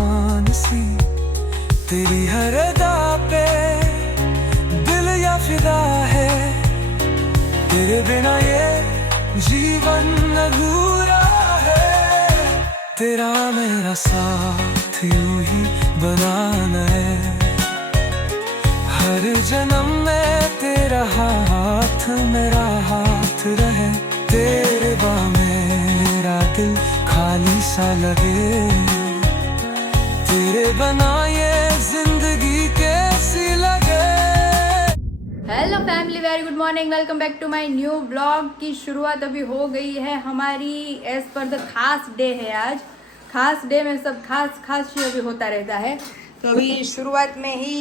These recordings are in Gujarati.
आसमान सी तेरी हर अदा पे दिल या फिदा है तेरे बिना ये जीवन अधूरा है तेरा मेरा साथ यूं ही बनाना है हर जन्म में तेरा हाथ मेरा हाथ रहे तेरे बाह मेरा दिल खाली सा लगे तेरे बना ये जिंदगी कैसी लगे। Hello family, very good morning, welcome back to my new blog की शुरुआत अभी हो गई है हमारी एज पर द खास डे है आज। खास डे में सब खास खास चीज अभी होता रहता है। तो अभी शुरुआत में ही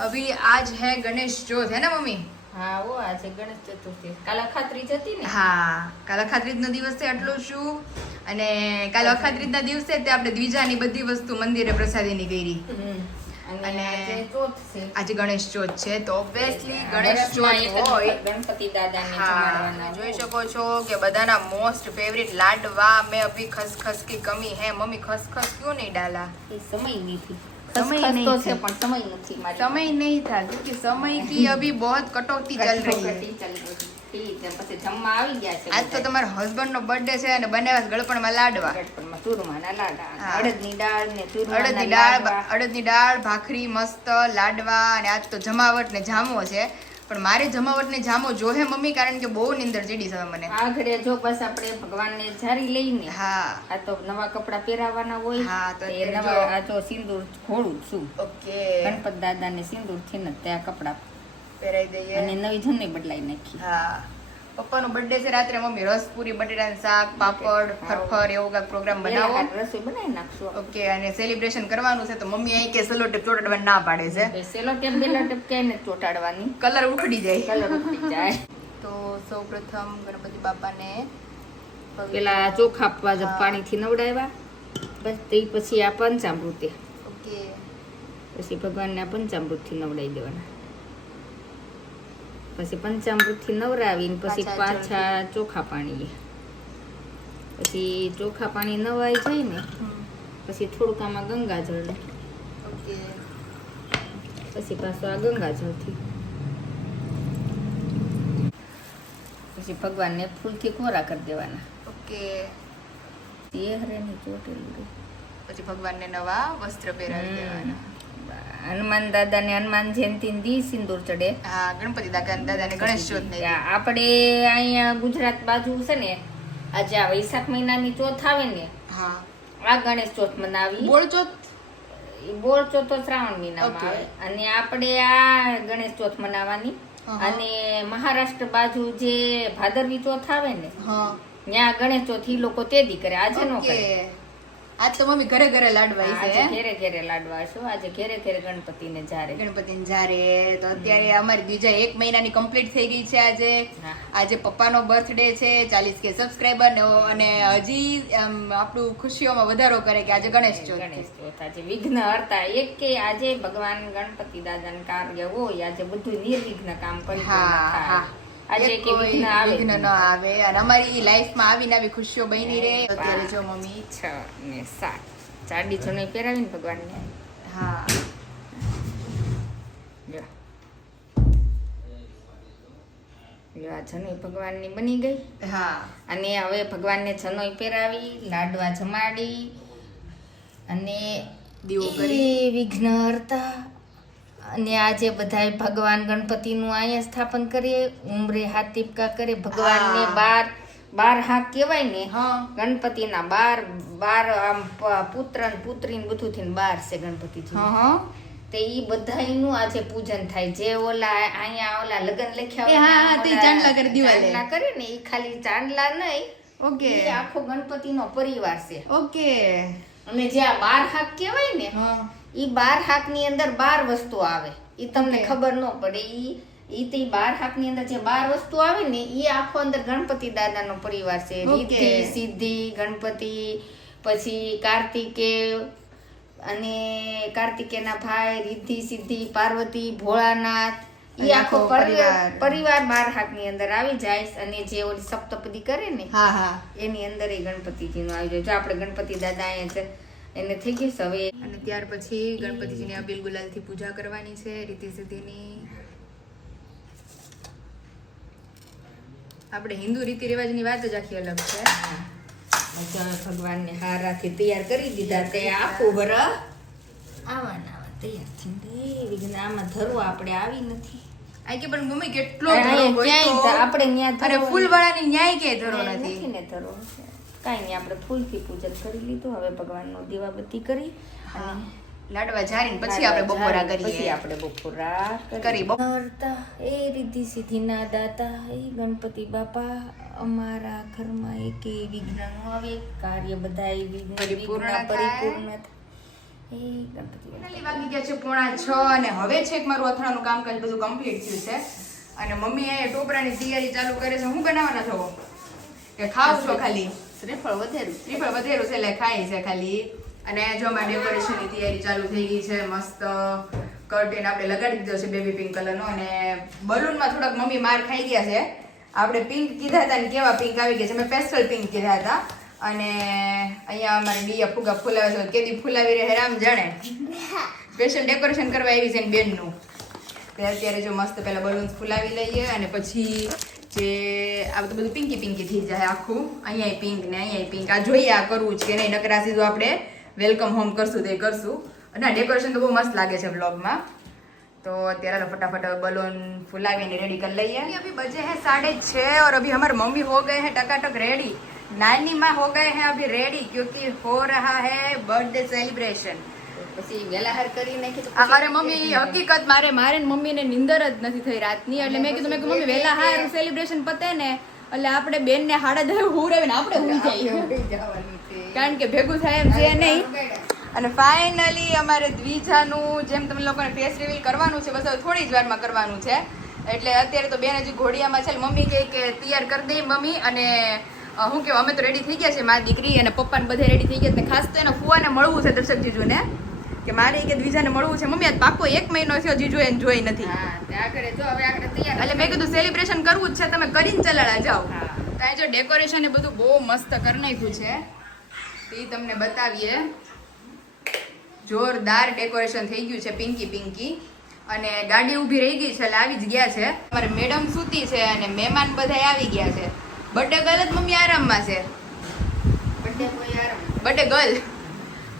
अभी आज है गणेश चौथ, है ना मम्मी? હા ઓ આજે ગણેશ ચતુર્થી કાલ અખાત્રીજ હતી ને હા, કાલ અખાત્રીજનો દિવસ છે એટલું શું, અને કાલ અખાત્રીજના દિવસે તે આપણે દ્વિજાની બધી વસ્તુ મંદિરે પ્રસાદીની કરી અને આજે ચોથ છે આજે ગણેશ ચોથ છે તો ઓબ્વિયસલી ગણેશ ચોથ હોય ગણપતિ દાદાને हाँ, જમાડવાના જોઈ શકો છો કે બધાના મોસ્ટ ફેવરિટ लाडवा में अभी खसखस की कमी है। मम्मी खसखस क्यों नहीं डाला? એ સમય નથી समय ખસખસ नहीं તો था। છે પણ સમય નથી મારી समय नहीं था क्योंकि समय की अभी बहुत कटौती चल रही है। કટોકટી ચાલી રહી છે. ઠીક છે પછી જમવા આવી ગયા છે आज तो તમારા હસબન્ડ નો બર્થડે છે અને બનાવ્યા છે ગળપણમાં લાડવા, ગળપણમાં ચૂરમાના લાડા હા. અડદની દાળ ને અડદની ચૂરમાના દાળ લાડવા. અડદની દાળ ભાખરી મસ્ત લાડવા, અને આજ તો જમાવટ ને જામો છે, પણ મારે જમાવટ ને જામો જોહે મમ્મી, કારણ કે બહુ નીંદર ચડી છે મને। આ ઘરે જો બસ આપણે ભગવાનને ઝારી લઈને હા આ તો નવા કપડા પહેરાવાના હોય હા, તો એ અત્યારે નવા જો. આ તો સિંદૂર ઘોડું છું ઓકે, ગણપત દાદાને સિંદૂર થી ને ત્યાં કપડા પહેરાઈ દઈએ। અને નવી જન્ની બદલાઈ નાખી હા, પપ્પાનો બર્થડે છે રાત્રે, મમ્મી રસપુરી બટેટાનું શાક પાપડ ફરફર એવો કાંઈક પ્રોગ્રામ બનાવો। રસોઈ બનાવી નાખશું ઓકે, અને સેલિબ્રેશન કરવાનું છે તો મમ્મી અહીં કે સેલો ટેપ ચોટાડવા ના પાડે છે, સેલો ટેપ બેલો ટેપ ક્યાંય નથી ચોટાડવાની કલર ઉખડી જાય। કલર ઉઠી જાય તો સૌપ્રથમ ગણપતિ બાપાને પેલા ચોખા પાણીથી નવડાવ્યા બસ તે પછી આ પંચામૃત ઓકે પછી ભગવાનને આ પંચામૃતથી નવડાવી દેવાના, પછી પંચામૃતથી નવરાવીને પછી પાછા ચોખા પાણી, પછી ચોખા પાણી નવાઈ જાય ને પછી થોડુંક આમાં ગંગાજળ ને ઓકે પછી પાછું આ ગંગાજળથી પછી ભગવાનને ફૂલથી કોરા કરી દેવાના। ઓકે, એ હરેની ચોટેલું પછી ભગવાનને નવા વસ્ત્ર પહેરાવી દેવાના। હનુમાન દાદાને હનુમાન જયંતિ દી સિંદૂર ચડે। હા, ગણપતિ દાદાને ગણેશ ચોથ ને આપણે અહીંયા ગુજરાત બાજુ છે ને આજે આ વૈશાખ મહિનાની ચોથ આવે ને હા આ ગણેશ ચોથ મનાવી, બોળ ચોથ બોળ ચોથ તો શ્રાવણ મહિનામાં આવે, અને આપણે આ ગણેશ ચોથ મનાવવાની। અને મહારાષ્ટ્ર બાજુ જે ભાદરવી ચોથ આવે ને હા ત્યાં ગણેશ ચોથ ઈ લોકો તેદી કરે, આજે નો કરે। આજ તો મમ્મી ઘરે ઘરે લાડવા આજે છે, ઘેરે ઘેરે લાડવા છો, આજે ઘેરે ઘેરે ગણપતિને જારે ગણપતિને જારે। તો અત્યારે અમારી બીજા 1 મહિનાની કમ્પ્લીટ થઈ ગઈ છે આજે। હા. આજે પપ્પાનો બર્થડે છે, 40K સબસ્ક્રાઇબર, અને હજી આપણું ખુશીઓમાં વધારો કરે કે આજે ગણેશ ચોથ। ગણેશ ચોથ આજે વિઘ્ન હરતા એક કે આજે ભગવાન ગણપતિ દાદાનું કાર્ય હોય આજે બધું નિર્વિઘ્ન કામ કરી હા હા, આજે એક કે કોઈ વિઘ્ન આવે વિઘ્ન ન આવે, અને અમારી લાઈફમાં આવીને આવી ખુશીઓ બની રહે। અત્યારે જો મમ્મી 6 ને 7 ચાડી જણો પહેરાવીને ભગવાનને હા જો આ જનોઈ ભગવાનની બની ગઈ, હા અને હવે ભગવાનને જનોઈ પહેરાવી લાડવા જમાડી અને દીવો કરી એ વિઘ્ન હરતા। અને આજે બધાય ભગવાન ગણપતિનું અહીંયા સ્થાપન કરીએ, ઉમરે હાથ ટીપકા કરે ભગવાનને હા. 12 હાથ કહેવાય ને હા ગણપતિના 12 આમ પુત્ર ને પુત્રી ને બધું થઈને 12 છે ગણપતિજી। હા હા તે ઈ બધાયનું આજે પૂજન થાય, જે ઓલા અહીંયા ઓલા લગન લખ્યા એ હા, હા, તે ચાંદલા કરે દિવાલે. ચાંદલા કરે ને ઈ ખાલી ચાંદલા નહીં, ઓકે ઈ આખો ગણપતિનો પરિવાર છે। ઓકે અને જે આ 12 હાથ કહેવાય ને હા ઈ 12 હાથની અંદર 12 વસ્તુ આવે, ઈ તમને Okay. ખબર ન પડે। ઈ તે 12 હાથની અંદર જે 12 વસ્તુ આવે ને ઈ આખો અંદર ગણપતિ દાદાનો પરિવાર છે। Okay. રિદ્ધિ સિદ્ધિ ગણપતિ, પછી કાર્તિકેય અને કાર્તિકેયના ભાઈ રિદ્ધિ સિદ્ધિ પાર્વતી ભોળાનાથ, ઈ આખો પરિવાર 12 હાથની અંદર આવી જાય। અને જે ઓલી સપ્તપદી કરે ને હા હા એની અંદર એ ગણપતિજીનો આવી જાય। જો આપણે ગણપતિ દાદા અહીંયા છે એને થઈ ગઈ છે હવે. અને ત્યાર પછી ગણપતિજીની અબીલ ગુલાલથી પૂજા કરવાની છે રીતિ સિદ્ધિની. આપણે હિન્દુ રીતિ રિવાજની વાત જ આખી અલગ છે. ભગવાનને હારાથી તૈયાર કરી દીધા તે આખું વર આવા તૈયાર થઈને વિઘ્ન આમાં ધરો આપણે આવી નથી. આ કે પણ મમ્મી કેટલો ધરો હોય ક્યાંય તો આપણે ન્યા અરે ધરો ફૂલવાળાની ન્યાય કે ધરો નથી. નથી ને ધરો કાંઈ નહીં, આપણે ફૂલથી પૂજન કરી લીધું. હવે ભગવાનનો દીવાબત્તી કરી અને લાડવા જારીને પછી આપણે બપોરા પછી કરીએ. આપણે બપોરા કરી કરતા એ રિદ્ધિ સિદ્ધિના દાતા એ ગણપતિ બાપા અમારા ઘરમાં એકે વિઘ્ન ન આવે, કાર્ય બધાય વિઘ્ન પરિપૂર્ણ વિઘ્ન થાય. પરિપૂર્ણ થાય. એ ગણપતિ બાપા. ફાઇનલી વાગી ગયા છે 5:30 અને હવે છેક મારું અથાણાનું કામકાજ બધું કમ્પ્લીટ થયું છે. અને મમ્મી એ ટોપરાની તૈયારી ચાલુ કરે છે. હું બનાવવાના છો કે ખાવ છો ખાલી? શ્રીફળ વધેરું. શ્રીફળ વધેરું છે એટલે ખાય છે ખાલી. અને જો અમારે ડેકોરેશનની તૈયારી ચાલુ થઈ ગઈ છે. મસ્ત કર્ટેન આપણે લગાડી દીધો છે બેબી પિંક કલરનો. અને બલૂનમાં થોડાક મમ્મી માર ખાઈ ગયા છે. આપણે પિંક કીધા હતા ને કેવા પિંક આવી ગયા છે. મેં પેસ્ટલ પિંક કીધા હતા. અને અહીંયા અમારે ડીયા ફુગા ફૂલાવે છે. કેદી ફૂલાવી રહે રામ જાણે. સ્પેશિયલ ડેકોરેશન કરવા આવી છે ને બેનનું. તે અત્યારે જો મસ્ત પહેલા બલૂન્સ ફૂલાવી લઈએ અને પછી જે આ બધું પિંકી પિંકી થઈ જાય આખું. અહીંયા પિંક ને અહીંયા પિંક. આ જોઈએ આ કરવું છે કે નહીં, નકર આ સીધું આપણે વેલકમ હોમ કરશું તે કરશું. અને આ ડેકોરેશન તો બહુ મસ્ત લાગે છે બ્લોગમાં. तो અત્યારે फटाफट बलून फुलावीने रेडी कर लइए. अभी बजे हैं 6:30 और अभी हमारे मम्मी हो गए हैं टकाटक रेडी. नानी माँ हो गए हैं अभी रेडी क्योंकि हो रहा है बर्थडे सेलिब्रेशन. પછી વેલાહાર કરી નાખી તો અરે મમ્મી હકીકત મારે ને મમ્મીને નિંદર જ નથી થઈ રાતની. એટલે મેં કીધું મમ્મી વેલાહાર સેલિબ્રેશન પતે ને એટલે આપણે બેન ને 10:30 હુરાવીને આપણે હુઈ જઈએ. કારણ કે ભેગું થાય એમ છે નહીં. અને ફાઇનલી અમારે દ્વિજાનું જેમ તમે લોકોને ફેસ રિવીલ કરવાનું છે બસ હવે થોડી જ વારમાં કરવાનું છે. એટલે અત્યારે તો બેન હજી ઘોડિયામાં છે. મમ્મી કહે કે તૈયાર કરી દઈ મમ્મી. અને હું કહેવાય અમે તો રેડી થઈ ગયા છે મારી દીકરી અને પપ્પાને બધે રેડી થઈ ગયા. ખાસ તો એના ફુવાને મળવું છે દર્શક જીજુને કે મારે કે દ્વિજાને મળવું છે. મમ્મી આજ પાકો 1 મહિનો થયો જીજુ એને જોઈ નથી. એટલે મેં કીધું સેલિબ્રેશન કરવું જ છે તમે કરીને ચલાડા જાઓ. ત્યાં જો ડેકોરેશન એ બધું બહુ મસ્ત કરી નાખ્યું છે એ તમને બતાવીએ. જોરદાર ડેકોરેશન થઈ ગયું છે પિંકી પિંકી. અને ગાડી ઊભી રહી ગઈ છે એટલે આવી જ ગયા છે. અમારે મેડમ સૂતી છે અને મહેમાન બધા આવી ગયા છે. બર્થડે ગર્લ જ મમ્મી આરામમાં છે.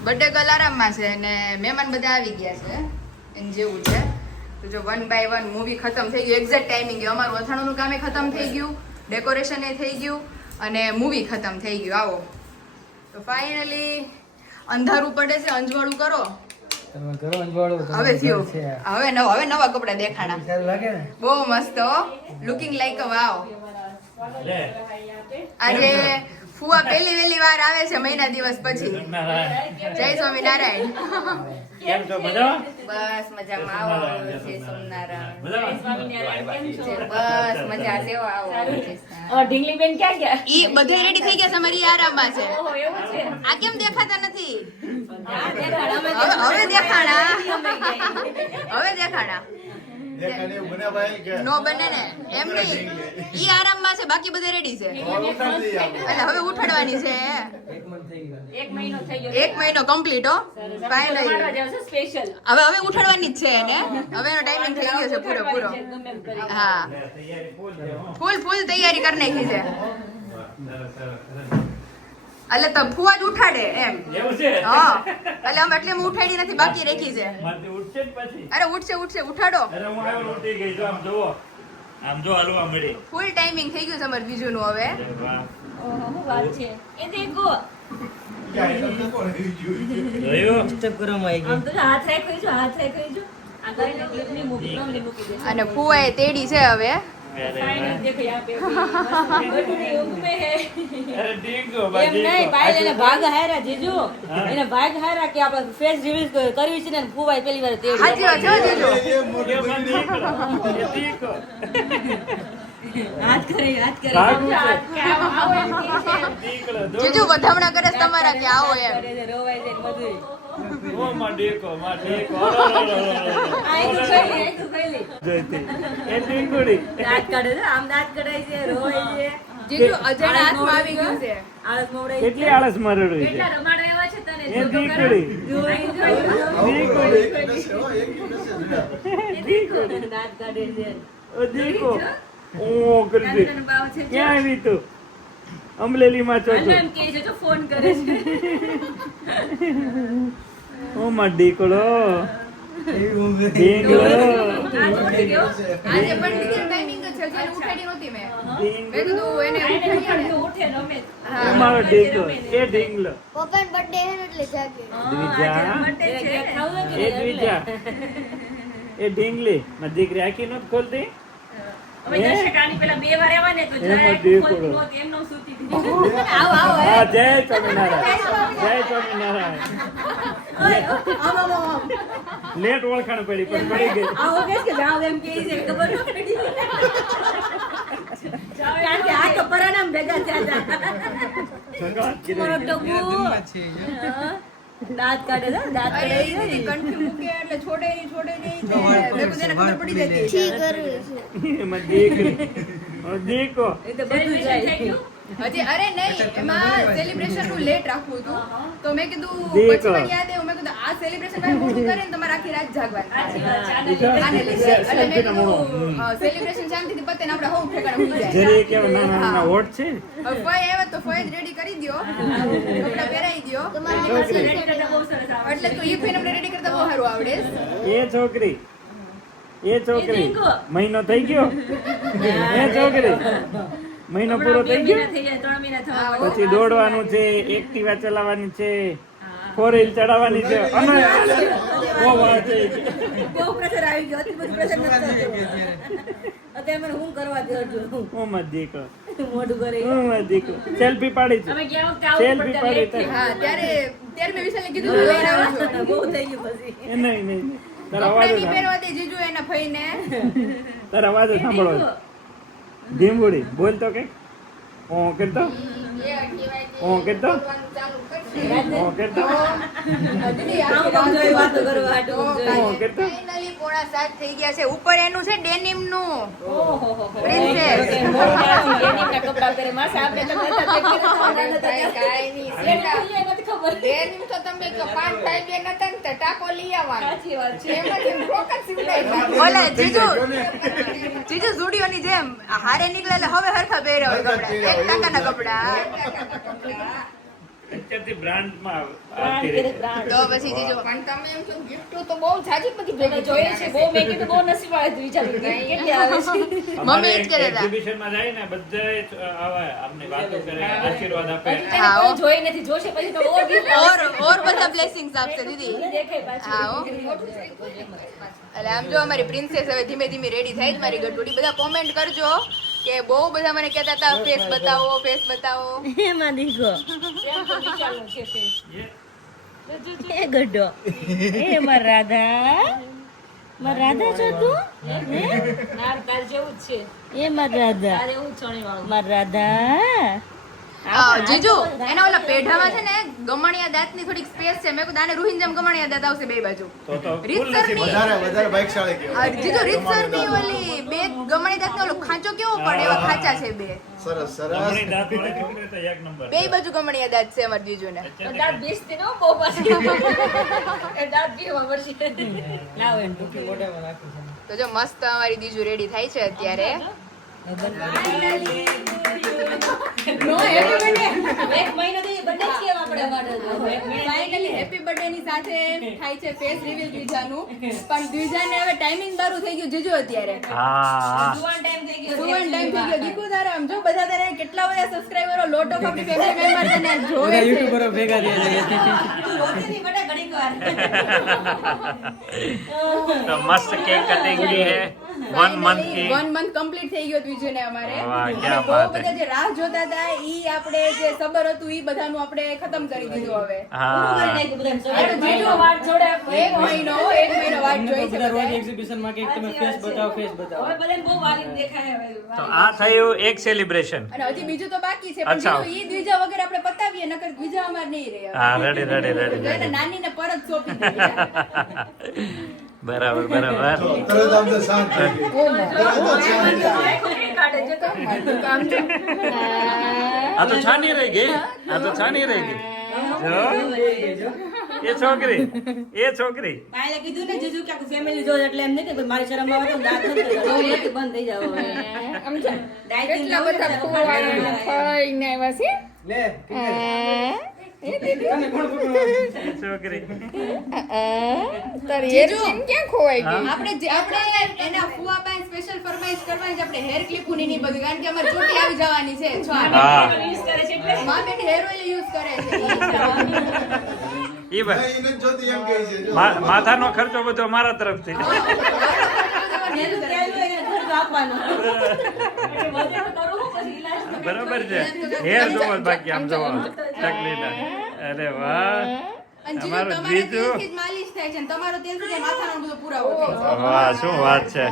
બર્થડે ગર્લ આરામમાં છે અને મહેમાન બધા આવી ગયા છે એને જેવું છે. તો જો 1 by 1 મૂવી ખતમ થઈ ગયું. એક્ઝેક્ટ ટાઈમિંગ અમારું અથાણાનું કામે ખતમ થઈ ગયું, ડેકોરેશન એ થઈ ગયું અને મૂવી ખતમ થઈ ગયું. આવો તો ફાઇનલી અંધારું પડે છે. અંજવાળું કરો તમે કરો અંજવાળું. હવે થયું. હવે નવા કપડા દેખાણા. બહુ મસ્ત લુકિંગ લાઈક અ વાવ. આજે ફુવા પહેલી વહેલી વાર આવે છે મહિના દિવસ પછી. જય સ્વામિનારાયણ. કેમ છો મજામાં? બસ મજામાં આવો જય સ્વામિનારાયણ. બસ મજા છે આવો ઢીંગલી બેન ક્યાં ગયા? ઈ બધે રેડી થઈ ગયા છે. અમારી આરામમાં છે. ઓહો, એવું છે. આ કેમ દેખાતા નથી? દેખાડા. હવે દેખાણા. હવે દેખાણા. નો બને ને એમ નહીં. ઈ આરામમાં છે બાકી બધે રેડી છે. એટલે હવે ઉઠાડવાની છે. 1 મહિનો થઈ ગયો. 1 મહિનો કમ્પ્લીટ હો. ફાઇનલી રમાડવા જાવ છો સ્પેશિયલ. હવે ઉઠાડવાની જ છે એને. હવે એનો ટાઈમિંગ થઈ ગયો છે પૂરો. ગમે એમ કરી. હા ફૂલ તૈયારી કરી નાખી છે. એટલે તો ફુવા જ ઉઠાડે એમ. એવું છે? હા એટલે અમે એટલે ઉઠાડી નથી બાકી રાખી છે. મારથી ઉઠશે જ પછી. અરે ઉઠશે ઉઠાડો. અરે હું આવ્યો ઉઠી ગઈ જો આમ જોવો. આમ જો હલવા મળી. ફૂલ ટાઈમિંગ થઈ ગયું છે અમારે બીજું નું હવે. વાહ. ઓહો, શું વાત છે. એ દેખો. જોયું? આમ તો જો હાથ રાખ્યો જો, હાથ રાખ્યો જો. આ કરીને ક્લિપની મૂકી દે. અને ફુવા એ તેડી છે હવે. ફાઇનલ દેખો યહાં पे भी બટુડી ઉમે હે. અરે ડીંગો એમ નહીં પાયલ એને ભાગ હારા જીજુ. એને ભાગ હારા કે આપણે ફેસ રિવીલ કરવી છે ને ફુવાઈ પેલી વાર તેડી. હાજી વાત છે જીજુ. હાથ કરે. જીજુ વધામણા કરે છે તમારા કે આવો એમ. રોવાઈ જાય બધું. ઓ માં ડીકો. આઈ તો પહેલી. જોઈતી. એ ડીંગોડી. દાંત કાઢે છે, આમ દાંત કઢાય છે, રોવાય છે. જીજુ અજાણા હાથમાં આવી ગયું છે. આળસ મોવડાય છે. કેટલી આળસ મારેડું છે. કેટલા રમાડવા આવ્યા છે તને એ દીકરી દાંત કાઢે છે. ઓ દીકો ઓ કરી દે ક્યાં આવી તું અમલેલીમાં છો આને એમ કહે છે જો ફોન કરે છે. ઓ માં દીકડો ઢીંગલો આજે પણ દીદી ટાઈમિંગ જ છે હજી એને ઉઠાડી નહોતી મેં કીધું એને ઉઠાડીએ ને. ઉઠે રમે. ઓ મારો દીકરો એ ઢીંગલો પપ્પાનો બર્થડે હે ને એટલે જાગે. દ્વિજા એ ખાવું કે એ દ્વિજા એ ઢીંગલી મારી દીકરી આખી નથી ખોલતી હવે દર્શક આની પેલા 2 વાર આવ્યા ને તો એમાં જરાય દેખો. ખોલતી નહોતી, એમનો સૂતી હતી. હા જય સ્વામિનારાયણ જય સ્વામિનારાયણ લેટ ઓળખાણ પડી પણ પડી ગઈ આવો કહેશ કે જાવ એમ કહે છે ખબર ન પડી. કારણ કે આ તો પરાણામ ભેગા થયા હતા. મારો ટગુ. હા. દાંત કાઢે છે, દાંત અરે કાઢે એ છે. દીદી કંઠી મૂકે એટલે છોડે નહીં મેં કીધું એને ખબર પડી જતી ઠી કરવી છે. એમાં દીકરી દીકો એ તો બધું જાય. હજી અરે નહીં એમાં સેલિબ્રેશન નું લેટ રાખવું હતું તો મેં કીધું દેખો. પછી મને યાદ આવ્યું મેં કીધું આ સેલિબ્રેશન ભાઈ મોટું કરે ને તમારે આખી રાત જાગવાનું સાચી વાત છે. આના લીધે. આને લીધે એટલે મેં કીધું સેલિબ્રેશન શાંતિથી પતે ને આપણે હોવ ઠેકાણે હોઈ જાય જરી કેવા નાના નાના હોટ છે હવે ફઈ આવ્યા તો ફઈ જ રેડી કરી દ્યો કપડા પહેરાઈ દ્યો છોકરી રેડી કરતા બહુ સરસ આવડે. એટલે તો ઈ ફઈને અમને રેડી કરતા બહુ સારું આવડે એ છોકરી એ છોકરી દીકો. મહિનો થઈ ગયો એ છોકરી મહિનો પૂરો થઈ બે ગયો મહિના થઈ જાય, 3 મહિના થવા વાળા. પછી દોડવાનું છે એક્ટિવા ચલાવવાની છે 4 વ્હીલ ચડાવવાની છે અને બહુ વાત છે બહુ પ્રેશર આવી ગયો. અતિ બધું પ્રેશર નથી થતું. અત્યારે મને હું કરવા દેજો. ઓ મત દીકો મોઢું કરે. ઓ મત દીકો સેલ્ફી પાડી છે અમે ગયા વખતે આવું સેલ્ફી પડતા પાડી late થઈ. હા ત્યારે મેં વિશાલને કીધું હું લઈને આવું છું બહુ થઈ ગયું પછી. એ નહીં નહીં તારા અવાજ કપડા નહીં પહેરવા દે જીજુ એના ફઈને તારા અવાજ સાંભળો ધીમુડી બોલ તો કે ઓ કરતો ઓ કરતો ઓ કરતો દીદી આવું કામ જોઈ વાતો કરવા હાટું જોઈ. ઓ કરતો ફાઇનલી 6:45 થઈ ગયા છે ઉપર એનું છે ડેનિમ નું ઓહોહો. Princess. ઓકે, મોઢું નાખી ડેનિમના કપડાં પહેરે. માસા આપણે તો નહોતા પહેરી થવાના નહોતા. કાંઈ નહીં. એને નથી ખબર. ડેનિમ તો તમે કે 5 ભાઈ બેન હતા ને તો ટાંકો લઈ આવવાનો. સાચી વાત છે. એમાંથી ફ્રોક જ સીવડાવી નાખી. ઓલા જીજુ ઝુડિયો ની જેમ હારે નીકળે એટલે હવે હરખા પહેર્યા હોય કપડા એક ટાકાના કપડા અત્યારથી બ્રાન્ડમાં પ્રાણ આવતી કરે રહી પ્રાણ. તો પછી જીજુ પણ તમે એમ છો ગિફ્ટો તો બહુ જાજી બધી તમે ભેગી જોઈએ છે બહુ મેં કીધું બહુ નસીબ વાળા વિચાર્યું કેટલી આવે છે. મમ્મી જ કરે હતા એક્ઝિબિશનમાં જાય ને બધાય આવે અમને વાતો કરે આશીર્વાદ આપે હજી તેને કોઈ જોઈ નથી. જોશે પછી તો ઓર gift આવશે. ઓર બધા બ્લેસિંગ્સ આપશે દીદી દેખાય પાછું. હા હો. એટલે આમ જો અમારી પ્રિન્સેસ હવે ધીમે ધીમે રેડી થાય જ મારી ગટુડી બધા કોમેન્ટ કરજો કે બહુ બધા મને કહેતા હતા ફેસ બતાવો એમાં દીકો એમ તો વિશાલનો છે face. એ ગઢો એ માર રાધા છો તું ના તાર જેવું જ છે એ માર રાધા તારે એવું ચણી વાળું માર રાધા જીજુ એના ઓલા પેઢામાં છે ને ગમણિયા દાંતની થોડીક સ્પેસ છે મેં કીધું આને રૂહીન જેમ ગમણિયા દાંત આવશે બે બાજુ તો ફૂલ રીતસરની વધારે ભાગશાળી કહેવાય. જીજુ રીતસરની ઓલી બે ગમણી દાંતનો ઓલો ખાંચો કેવો પડે એવા ખાંચા છે બે સરસ સરસ ગમણી દાંત વાળી છોકરી તો એક નંબર બે બાજુ ગમણિયા દાંત છે અમારા જીજુને દાંત બેસતી નો બહુ પાછી એ દાંત પીવા પડશે લાવ એમ મોઢામાં નાખું છું. તો જો મસ્ત અમારી દીજુ રેડી થાય છે અત્યારે એક મહિનો થી બર્થડે છે આપણે માટે ફાઇનલી હેપી બર્થડે ની સાથે થાય છે ફેસ રિવીલ દ્વિજાનું પણ દ્વિજાને હવે ટાઈમિંગ બારું થઈ ગયું જીજુ અત્યારે હા જુવાન ટાઈમ થઈ ગયો સુવર્ણ ટાઈમ થઈ ગયો દીકુ તારા આમ જો બધા તારે કેટલા બધા સબસ્ક્રાઇબરો લોટ ઓફ આપણી ફેમિલી મેમ્બર તને જોવે બધા છે યુટ્યુબરો ભેગા થયા છે. તું રોતી હતી બેટા ઘડીક વાર तो मस्त केक कटिंग की है 1 मंथ की 1 મંથ કમ્પ્લીટ થઈ ગયો દ્વિજુને અમારે વાહ, અને ક્યા બહુ બાત હે. બધા જે રાહ જોતા હતા ઈ આપણે જે સબર હતું ઈ બધાનું આપણે ખતમ કરી દીધું હવે પૂરું કરી हाँ નાખ્યું બધાને. અરે જીજુ વાત જોડે એક મહિનો વાટ જોઈ છે બધા રોજ બધાએ. એક્ઝિબિશનમાં કે તમે ફેસ બતાવો હવે બધાને બહુ વાલી દેખાય હવે तो आ થયું એક સેલિબ્રેશન અને હજી બીજું તો બાકી છે પણ અચ્છા. જીજુ ઈ દ્વિજા વગર આપણે પતાવીએ નકર દ્વિજા અમાર નહીં રહે હવે. હા રેડી રેડી તો એને રેડી નાનીને પરત સોંપી દીધી બરાબર બરાબર તરત આમ તો શાંત થઈ ગઈ. આ તો છાની રહી ગઈ આ તો છાની રહી ગઈ એ છોકરી પાયલે કીધું ને જીજુ કે ફેમિલી જો એટલે એમ નહીં કે મારી શરમ આવે તો દાંત નથી બંધ થઈ જાવ કેટલા બધા ફૂવાળા ખાઈને આવ્યા છે લે છોકરી તારી હેર પિન ક્યાં ખોવાઈ ગઈ આપણે એના ફુવા પાસે સ્પેશિયલ ફરમાઈશ કરવાની છે આપણે હેર ક્લિપ ની નહીં બધું કારણ કે અમારી ચોટી આવી જવાની છે યુઝ કરે છે એટલે માં બેટી હેર ઓઇલ યુઝ કરે છે ઈ ભાઈ એને જોતી એમ કહે છે જો. માથાનો ખર્ચો બધો મારા તરફથી જેનું તેલ હોય એને ખર્ચો આપવાનો એટલે વધે તો કરું પછી ઈલાજ તો બરાબર છે હેર જોવો બાકી આમ જોવો તકલીફ અરે વાહ અને જીજુ અમારું તમારા જીજુ તેલથી જ માલિશ થાય છે અને તમારો તેલથી જ માથાનો બધો પુરાવો થાય છે વાહ શું વાત છે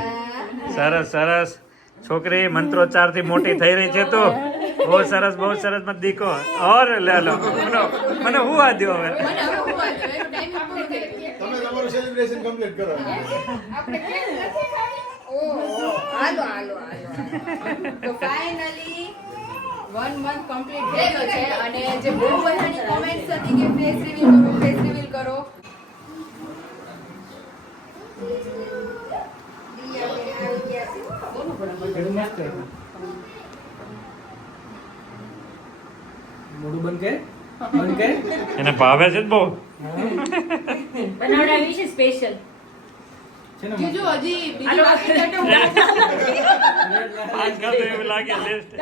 સરસ સરસ છોકરી મંત્રોચ્ચાર થી મોટી થઈ રહી છે તું બહુ સરસ મત દીકો ઓર લે લો મને હું આ દ્યો હવે મને હવે હોવા દો એનો ટાઈમ પૂરો થઈ ગયો તમે તમારું સેલિબ્રેશન કમ્પ્લીટ કરો આપણે કેક નથી ખાવી ઓહો હાલો તો ફાઇનલી 1 મંથ કમ્પ્લીટ થઈ ગયો છે અને જે બહુ બધાની કોમેન્ટ્સ હતી કે ફેસ રિવીલ કરો મોઢું બંધ કર એને ભાવે છે જ બહુ બનાવડાવી છે સ્પેશિયલ છે ને જીજુ હજી બીજી બાકી છે તો આજ કાલ તો એવું લાગે લિસ્ટ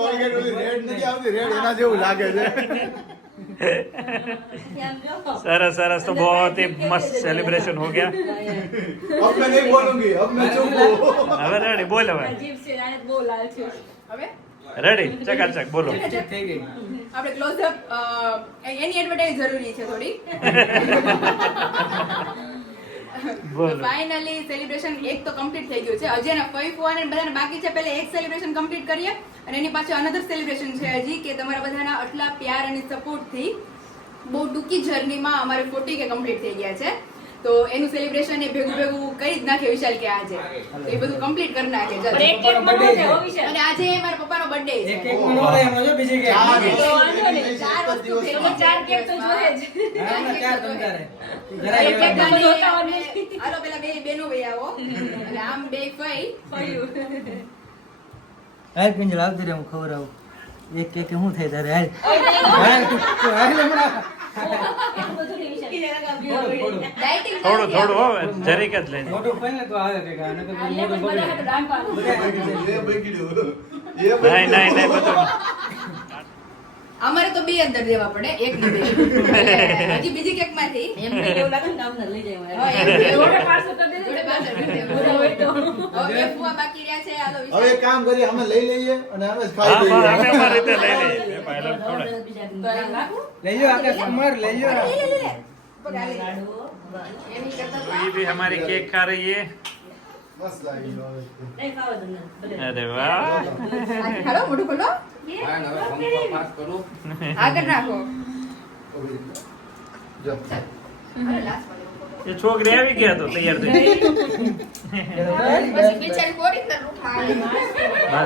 કોલગેટ ઓલી રેડ નથી આવતી રેડ એના જેવું લાગે છે સરસ સરસ તો बहुत ही मस्त सेलिब्रेशन हो गया अब मैं नहीं बोलूंगी अब मैं चुप हूँ હવે રેડી બોલ હવે અજીબ છે આને બહુ લાલ છે હવે રેડી ચકાચક બોલો થઈ ગઈ આપણે ક્લોઝઅપ એની એડવર્ટાઇઝ જરૂરી છે થોડી બોલો ફાઇનલી સેલિબ્રેશન એક તો કમ્પ્લીટ થઈ ગયું છે હજી એના ફઈ ફુવાને બધાને બાકી છે પહેલા એક સેલિબ્રેશન કમ્પ્લીટ કરીએ અને એની પાછળ અનધર સેલિબ્રેશન છે હજી કે તમારા બધાના આટલા પ્યાર અને સપોર્ટ થી બહુ ટૂંકી જર્નીમાં અમારે 40K કમ્પ્લીટ થઈ ગયા છે તો એનું સેલિબ્રેશન એ ભેગું કરી જ નાખે વિશાલ કે આજે એ બધું કમ્પ્લીટ કરી નાખે પણ જલ્દી. એક કેક બનાવો છે હો વિશાલ અને આજે મારા પપ્પાનો બર્થડે છે એક એક નો રે એમાં જો બીજી કે ચાર તો વાંધો નહીં. ચાર વસ્તુ થઈ તો ચાર કેક તો જોઈએ જ ચાર તમ તારે જરા એક કેક એવા તો બધું હોતાવાનું. હાલો પેલા બે બેનો ભાઈ આવો અને આમ બે ફઈ હાલ પિંજલ આવતી રે હું ખવડાવું એક એક શું થાય તારે હાલ હાલ હમણાં બધું નહીં વિશાલ. ડાયટિંગ થોડું હવે જરીક જ લઈને મોટું પહેલે તો આવે કે ગાને તો આ લેમન મોટું બધા હાથે રાંધવાનું. ये बगड़ू નહીં બધું અમારે તો બે અંદર દેવા પડે એક ને બે હજી બીજી કેક માંથી એમને એવું લાગે ને કે આમને લઈ જાય હા, એમ જોડે જોડે પાર્સલ કરી દેજો. જોડે પાછળ કરી દેવું. બધા હોય તો. હવે બે ફુવા બાકી રહ્યા છે હાલો હવે વિશાલ. એક કામ કરીએ અમે લઈ લઈએ અને અમે જ હા ખાઈ પણ અમે લઈએ અમારી રીતે લઈ લઈએ પહેલા થોડા બીજા દિન રાખું. લઈ લો આકે સમર લઈ લો લે, લે, લે. પકડ, લે. લાડુ. એની કરતા तो ये भी हमारी केक खा रही है મસ્ત લાગી ગયો હવે. નહીં ખાવા તમને. ભલે. अरे वाह હાલો મોઢું ખોલો આગળ રાખો જો હાલો, last માં લેવું. ये छोकरी આવી ગયા તો તૈયાર થઈ પછી બિચારી કોરી કર ઉઠા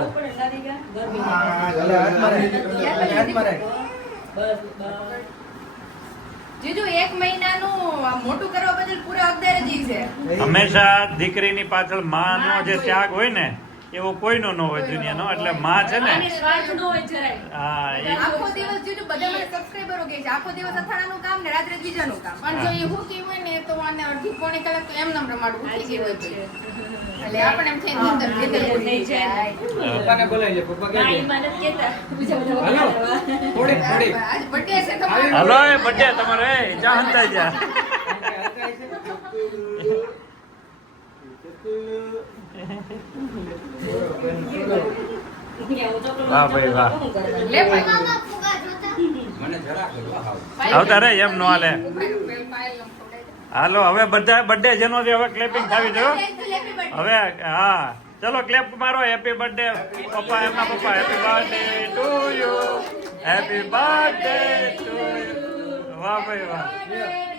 ઉપર લાગી ગયા. ગરમી હાલે હાથ મારે હાથ મારે બસ બસ. જીજુ 1 મહિનાનું આ મોટું કરવા બદલ પૂરા હકદાર જ ઈ છે હંમેશા દીકરીની પાછળ માનો જે ત્યાગ હોય ને એવો કોઈનો ન હોય દુનિયાનો એટલે માં છે ને આને સ્વાર્થ ન હોય જરાય. હા એ આખો દિવસ જીજુ બધા મારા સબસ્ક્રાઇબરો કહે છે આખો દિવસ અથાણાનું કામ ને રાત્રે બીજાનું કામ પણ જો એ હું કેવું હોય ને તો આને અડધી પોણી કલાક તો એમ નામ રમાડવું ઉઠી ગયું હોય તો. એટલે આપણે એમ થઈને અંદર ભેગા પડી જાય. પપ્પાને બોલાવી લે પપ્પા ના, કે ઈ મને જ કહેતા. બીજા બધા હાલો વખાણ કરવા. થોડી થોડી આજ બર્થડે છે તમારો હાલો એ બર્થડે તમારો એ જા હંતાઈ જા વાહ ભાઈ વાહ લે ભાઈ મામા ફુગા જોતા આવતા રે એમ નો હાલે પાયલ આમ ખવડાવી દે. હાલો હવે બધા બર્થડે જેનો છે હવે ક્લેપિંગ થવી જો Happy birthday. હવે હા ચલો ક્લેપ મારો હેપી બર્થડે પપ્પા એમના પપ્પા happy birthday to you happy birthday to you વાહ ભાઈ વાહ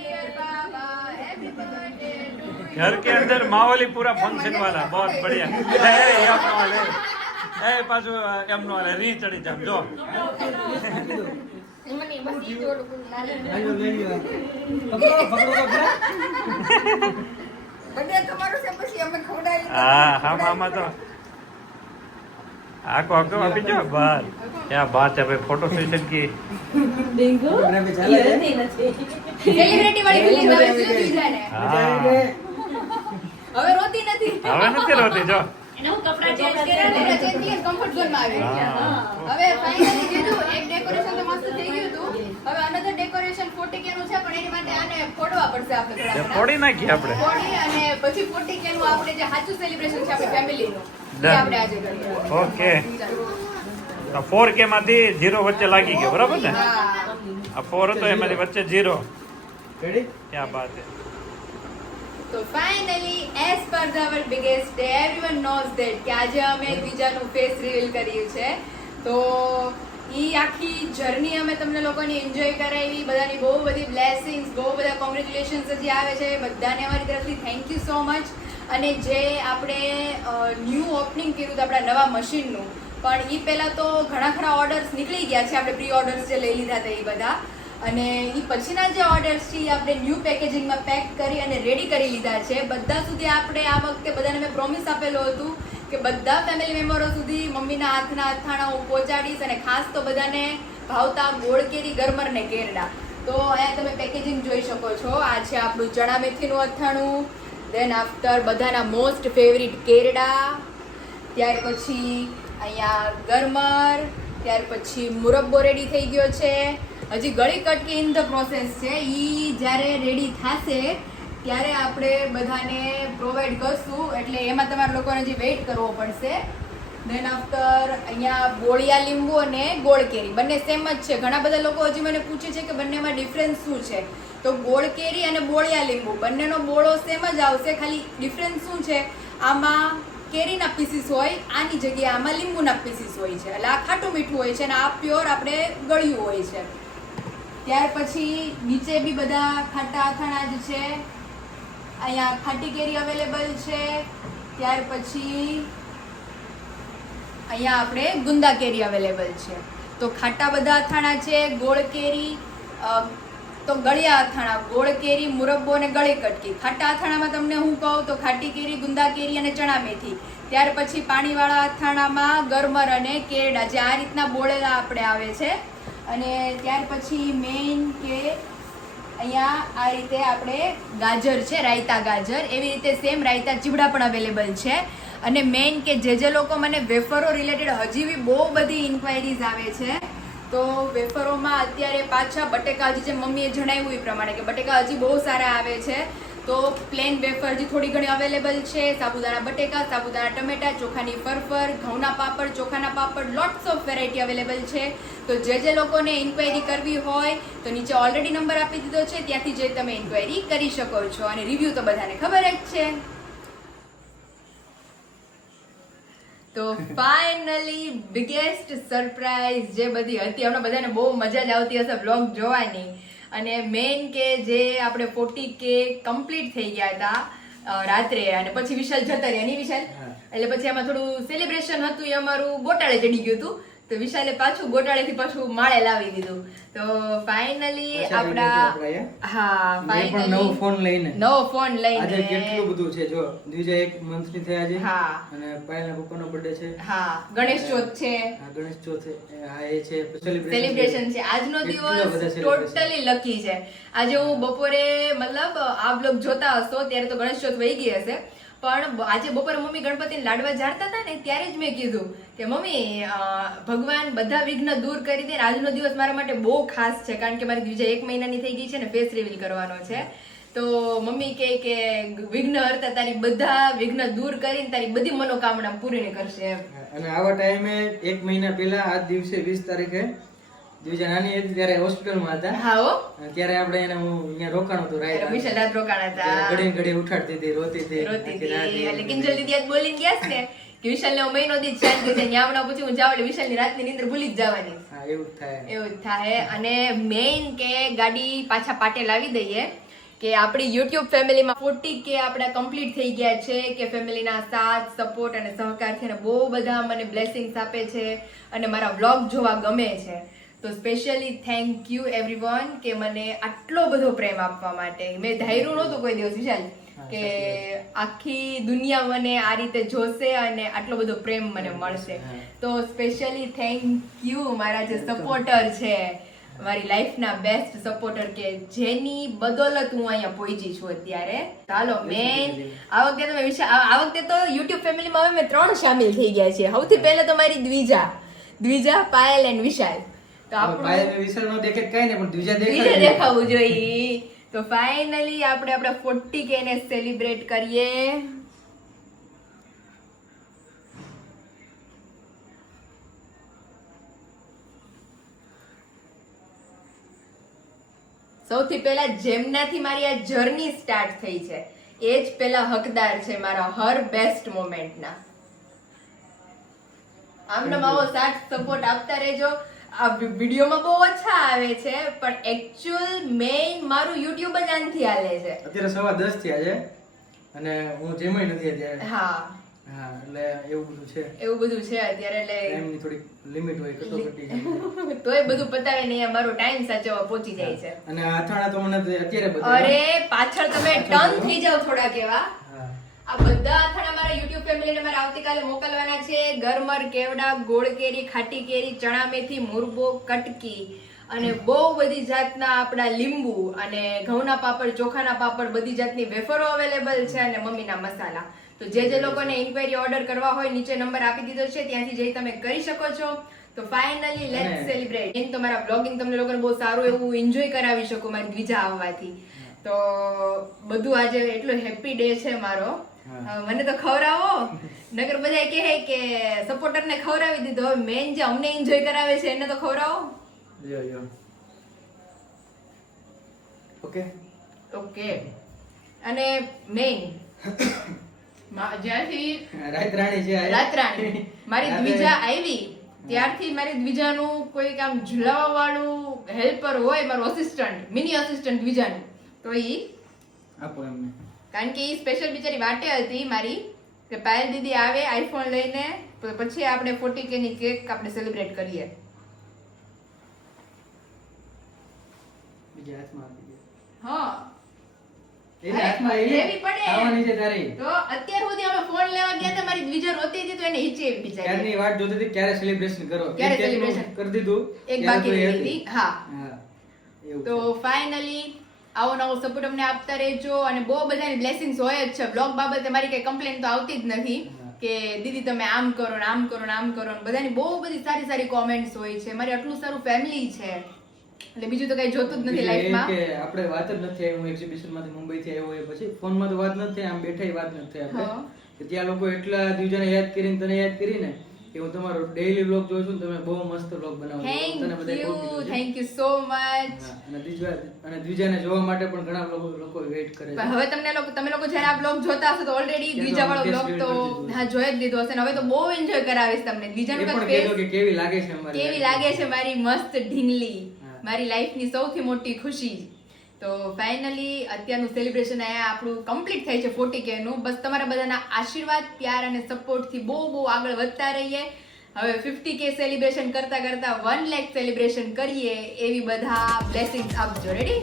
Dear Baba, happy birthday to you. घर के अंदर माहौल ही पूरा फंक्शन वाला बहुत बढ़िया ये अपना वाले એ પાછું એમનો રી ચડી જામ જો મને બસ ઈ થોડું નાનું હાલો લઈ લ્યો પકડો પકડો બધે તમારું છે પછી અમે ખવડાવી હા આમાં તો આખો આપી જો બાર ક્યાં બાત હે ભાઈ ફોટો સેશન કી ડિંગુ પ્રોગ્રામ ચાલે છે નથી સેલિબ્રિટી વાળી ફિલિંગ આવે છે બીજાને હા હવે રોતી નથી હવે નથી રોતી જો એને હું કપડા ચેન્જ કર્યા ને કપડાં change કરીને comfort zone માં આવી ગયા. હવે finally કીધું, એક decoration તો મસ્ત થઈ ગયું હતું. હવે another decoration 40K નું છે, પણ એની માટે આને ફોડવા પડશે આપણે થોડા તે ઘણા. ફોડી નાખી આપણે ફોડી અને પછી 40K નું આપણે જે સાચું celebration છે આપણી family નું, એ Done. આપણે આજે કરીએ. ઓકે તો 4K માંથી 0 વચ્ચે લાગી ગયો બરાબર ને હા. આ 4 હતો એમાંથી વચ્ચે 0 રેડી ક્યાં બાત હે તો finally, as per our biggest day, everyone knows that કે આજે અમે બીજાનું face reveal કર્યું છે. તો ઈ આખી જર્ની અમે તમને લોકોની એન્જોય કરાવી, બધાની બહુ બધી બ્લેસિંગ્સ, બહુ બધા કોંગ્રેચ્યુલેશન્સ હજી આવે છે, બધાને અમારી તરફથી થેન્ક યુ સો મચ. અને જે આપણે ન્યૂ ઓપનિંગ કર્યું હતું આપણા નવા મશીનનું, પણ એ પહેલાં તો ઘણા ખરા ઓર્ડર્સ નીકળી ગયા છે, આપણે પ્રી ઓર્ડર્સ જે લઈ લીધા હતા એ બધા, અને એ પછીના જે ઓર્ડર્સ છે એ આપણે ન્યૂ પેકેજિંગમાં પેક કરી અને રેડી કરી લીધા છે. બધા સુધી આપણે આ વખતે બધાને મેં પ્રોમિસ આપેલું હતું કે બધા ફેમિલી મેમ્બરો સુધી મમ્મીના હાથના અથાણા હું પહોંચાડીશ, અને ખાસ તો બધાને ભાવતા ગોળ કેરી, ગરમર ને કેરડા. તો અહીંયા તમે પેકેજિંગ જોઈ શકો છો. આ છે આપણું ચણા મેથીનું અથાણું, દેન આફ્ટર બધાના મોસ્ટ ફેવરિટ કેરડા, ત્યાર પછી અહીંયા ગરમર, ત્યાર પછી મુરબ્બો રેડી થઈ ગયો છે. હજી ગળી કટકી ઇન ધ પ્રોસેસ છે. ઈ જ્યારે રેડી થશે ત્યારે આપણે બધાને પ્રોવાઈડ કરશું, એટલે એમાં તમારે લોકોને હજી વેઇટ કરવો પડશે. દેન આફ્ટર અહીંયા બોળિયા લીંબુ અને ગોળ કેરી બંને સેમ જ છે. ઘણા બધા લોકો હજી મને પૂછે છે કે બંનેમાં ડિફરન્સ શું છે. તો ગોળ કેરી અને બોળિયા લીંબુ બંનેનો બોળો સેમ જ આવશે, ખાલી ડિફરન્સ શું છે, આમાં કેરીના પીસીસ હોય, આની જગ્યાએ આમાં લીંબુના પીસીસ હોય છે. એટલે આ ખાટું મીઠું હોય છે અને આ પ્યોર આપણે ગળ્યું હોય છે. ત્યાર પછી નીચે બી બધા ખાટા અથાણા જ છે. અહીંયા ખાટી કેરી અવેલેબલ છે. ત્યાર પછી અહીંયા આપણે ગુંદા કેરી અવેલેબલ છે. તો ખાટા બધા અથાણા છે. ગોળ કેરી તો ગળ્યા અથાણા, ગોળ કેરી, મુરબ્બો અને ગળી કટકી. ખાટા અથાણામાં તમને હું કહું તો ખાટી કેરી, ગુંદા કેરી અને ચણા મેથી. ત્યાર પછી પાણીવાળા અથાણામાં ગરમર અને કેરડા, જે આ રીતના બોળેલા આપણે આવે છે. અને ત્યાર પછી મેઇન કે અહીંયા આ રીતે આપણે ગાજર છે, રાયતા ગાજર, એવી રીતે સેમ રાયતા ચીવડા પણ અવેલેબલ છે. અને મેઇન કે જે લોકો મને વેફરો રિલેટેડ હજી બી બહુ બધી ઇન્ક્વાયરીઝ આવે છે, તો વેફરોમાં અત્યારે પાછા બટેકા, હજી જે મમ્મીએ જણાવ્યું એ પ્રમાણે કે બટેકા હજી બહુ સારા આવે છે. તો પ્લેન વેફર હજી થોડી ઘણી અવેલેબલ છે. સાબુદાણા બટેકા, સાબુદાણા ટમેટા, ચોખાની ફરફર, ઘઉંના પાપડ, ચોખાના પાપડ, લોટ્સ ઓફ વેરાયટી અવેલેબલ છે. તો જે લોકોને ઇન્ક્વાયરી કરવી હોય તો નીચે ઓલરેડી નંબર આપી દીધો છે, ત્યાંથી જઈ તમે ઇન્ક્વાયરી કરી શકો છો. અને રિવ્યૂ તો બધાને ખબર જ છે. તો ફાઇનલી બિગેસ્ટ સરપ્રાઈઝ જે બધી હતી, અમને બધાને બહુ મજા જ આવતી હશે બ્લોગ જોવાની. અને મેઇન કે જે આપણે 40K કમ્પ્લીટ થઈ ગયા હતા રાત્રે, અને પછી વિશાલ જતા રહ્યા નહીં વિશાલ, એટલે પછી આમાં થોડું સેલિબ્રેશન હતું, એ અમારું ગોટાળે ચડી ગયું હતું. તો વિશાલે પાછું ગોટાળેથી પાછું માળે લાવી દીધું. તો ફાઇનલી આપણા પણ નવો ફોન લઈને આજે કેટલું લઈને બધું છે. જો દ્વિજા 1 મંથની થઈ આજે, હા. અને પાયલના પપ્પાનો બર્થડે છે, હા, ગણેશ ચોથ છે, ગણેશ ચોથ એ છે, સેલિબ્રેશન છે. આજનો દિવસ ટોટલી લકી છે. આજે હું બપોરે મતલબ આ બ્લોગ જોતા હશો ત્યારે તો ગણેશ ચોથ વહી ગઈ હશે, પણ આજે બપોરે મમ્મી ગણપતિને લાડવા ઝાડતા હતા ને ત્યારે જ મેં કીધું કે મમ્મી ભગવાન બધા વિઘ્ન દૂર કરી દે. આજનો દિવસ મારા માટે બહુ ખાસ છે, કારણ કે મારી દ્વિજા 1 મહિનાની થઈ ગઈ છે ને ફેસ રિવીલ કરવાનો છે. તો મમ્મી કહે કે વિઘ્ન હરતા તારી બધા વિઘ્ન દૂર કરીને તારી બધી મનોકામના પૂરી કરશે એમ. અને આવા ટાઈમે 1 મહિના પહેલા આ દિવસે 20 તારીખે દ્વિજા નાની હતી ત્યારે હોસ્પિટલમાં હતા. હા હો, ત્યારે આપણે એને હું અહીંયા રોકાણો હતું, વિશાલ રાત રોકાણા હતા, ઘડી ઉઠાડતી હતી, રોતી હતી. એટલે કિંજલ દીદી આજ બોલીને ગયા છે ને કે વિશાલને હું મહિનો દી શાંતિ છે, ન્યાવના પછી હું જાવ એટલે વિશાલની રાતની નીંદર ભૂલી જ જવાની. હા, એવું જ થાય. એવું જ થાય. અને મેઇન કે ગાડી પાછા પાટે લાવી દઈએ કે આપણી યુટ્યુબ ફેમિલીમાં 40K આપણા કમ્પ્લીટ થઈ ગયા છે, કે ફેમિલીના સાથ સપોર્ટ અને સહકારથી અને બહુ બધા મને બ્લેસિંગ્સ આપે છે અને મારા વ્લોગ જોવા ગમે છે. તો સ્પેશિયલી થેન્ક યુ એવરીવન કે મને આટલો બધો પ્રેમ આપવા માટે. મેં ધાર્યું નહોતું કોઈ દિવસ વિશાલ કે આખી દુનિયા મને આ રીતે જોશે અને આટલો બધો પ્રેમ મને મળશે. તો સ્પેશિયલી થેન્ક યુ મારા જે સપોર્ટર છે, મારી લાઈફના બેસ્ટ સપોર્ટર, કે જેની બદોલત હું અહીંયા પહોંચી છું અત્યારે. ચાલો મેન આ વખતે તો યુટ્યુબ ફેમિલીમાં હવે મેં 3 સામેલ થઈ ગયા છે. સૌથી પહેલા તો મારી દ્વિજા, પાયલ એન્ડ વિશાલ. તો પાયલ વિશાલ નો દેખે કઈ નહીં, પણ દ્વિજા બીજે દેખાવું જોઈએ. તો ફાઇનલી આપણે આપણા 40K ને સેલિબ્રેટ કરીએ. સૌથી પહેલા જેમનાથી મારી આ જર્ની સ્ટાર્ટ થઈ છે એ જ પહેલા હકદાર છે મારા હર બેસ્ટ મોમેન્ટના. આમને માવો સાથ સપોર્ટ આપતા રહેજો. આ વિડીયોમાં બહુ ઓછા આવે છે, પણ એકચ્યુઅલ મેઇન મારું યુટ્યુબ જ આનથી હાલે છે. અત્યારે 10:15 થયા છે અને હું જેમય નથી અત્યારે. હા એટલે એવું બધું છે અત્યારે. એટલે ટાઈમની થોડી લિમિટ હોય, કટોકટી તોય બધું પતાવે ને મારો ટાઈમ સાચવવા પહોંચી જાય છે. અને અથાણા તો મને અત્યારે બતાવ્યા. અરે પાછળ તમે ટર્ન થઈ જાવ થોડા કેવા. આ બધા અથાણા મારા યુટ્યુબ ફેમિલીને મારે આવતીકાલે મોકલવાના છે. ગરમર, કેવડા, ગોળ કેરી, ખાટી કેરી, ચણા મેથી, મુરબો, કટકી અને બહુ બધી જાતના આપણા લીંબુ અને ઘઉંના પાપડ, ચોખાના પાપડ, બધી જાતની વેફરો અવેલેબલ છે અને મમ્મીના મસાલા. તો જે લોકોને ઇન્ક્વાયરી ઓર્ડર કરવા હોય નીચે નંબર આપી દીધો છે, ત્યાંથી જઈ તમે કરી શકો છો. તો ફાઇનલી લેટ્સ સેલિબ્રેટ. એમ તો મારા બ્લોગિંગ તમને લોકોને બહુ સારું એવું એન્જોય કરાવી શકો મારી દ્વિજા આવવાથી. તો બધું આજે એટલો હેપી ડે છે મારો. મને તો ખવડાવો, નગર બધા કહે કે સપોર્ટર ને ખવડાવી દીધો. હવે મેન જે અમને એન્જોય કરાવે છે એને તો ખવડાવો. ઓકે. અને મેન જ્યારથી રાતરાણી મારી દ્વિજા આવી ત્યારથી મારી દ્વિજાનું કોઈ કામ ઝુલાવા વાળું હેલ્પર હોય, મારું અસિસ્ટન્ટ, મિની અસિસ્ટન્ટ દ્વિજાનું, તો ઈ આપો એમને. કારણ કે ઈ સ્પેશિયલ બિચારી વાટે હતી મારી કે પાયલ દીદી આવે આઈફોન લઈને પછી આપણે 40K ની કેક આપણે સેલિબ્રેટ કરીએ. બીજા હાથમાં આપી દે. હા એને હાથમાં એવી લેવી પડે. આવવાની છે તારી. તો અત્યાર સુધી અમે ફોન લેવા ગયા હતા, મારી દ્વિજા રોતી હતી તો એને હિચેવી બિચારી. ક્યારની વાટ જોતી હતી ક્યારે સેલિબ્રેશન કરો. ક્યારે એક કેકનું celebration? કરી દીધું. એક ત્યારે બાકી તો એ રહી હતી. હતી. હા. એવું તો છે. ફાઇનલી આવો નવો સપોર્ટ અમને આપતા રહેજો અને બહુ બધાની બ્લેસિંગ્સ હોય જ છે. બ્લોગ બાબતે મારી કઈ કમ્પ્લેન તો આવતી જ નથી કે દીદી તમે આમ કરો ને આમ કરો ને આમ કરો ને. બધાની બહુ બધી સારી સારી કોમેન્ટ્સ હોય છે. મારી આટલું સારું ફેમિલી છે એટલે બીજું તો કઈ જોતું જ નથી બીજું એ લાઈફમાં. કે આપણે વાત જ નથી થઈ. હું એક્ઝિબિશન માંથી મુંબઈ થી આવ્યો હોય પછી ફોન માં તો વાત નથી થઈ, આમ બેઠા વાત નથી થઈ આપણે. હા. કે ત્યાં લોકો એટલા દિવસને યાદ કરીને તને યાદ કરીને કે હું તમારો ડેઈલી વ્લોગ જોઉં છું ને તમે બહુ મસ્ત વ્લોગ બનાવો છો. તને બધાએ બહુ કીધું છે. Thank you so much. હા, અને દ્વિજાને જોવા માટે પણ ઘણા લોકો વેઇટ કરે છે. હવે તમે લોકો જ્યારે આ બ્લોગ જોતા હશો તો ઓલરેડી દ્વિજા વાળો બ્લોગ તો હા જોઈ જ લીધો હશે ને. હવે તો બહુ એન્જોય કરાવીશ તમને. એ દ્વિજાનું પણ face કહેજો કે કેવી લાગે છે અમારી કેવી life. લાગે છે મારી મસ્ત ઢીંગલી, હા. મારી લાઈફની સૌથી મોટી ખુશી. તો ફાઇનલી અત્યારનું સેલિબ્રેશન અહીંયા આપણું કમ્પ્લીટ થાય છે 40K નું. બસ તમારા બધાના આશીર્વાદ, પ્યાર અને સપોર્ટથી બહુ આગળ વધતા રહીએ. હવે 50K સેલિબ્રેશન કરતા 1 લાખ સેલિબ્રેશન કરીએ એવી બધા બ્લેસિંગ્સ આપજો. રેડી?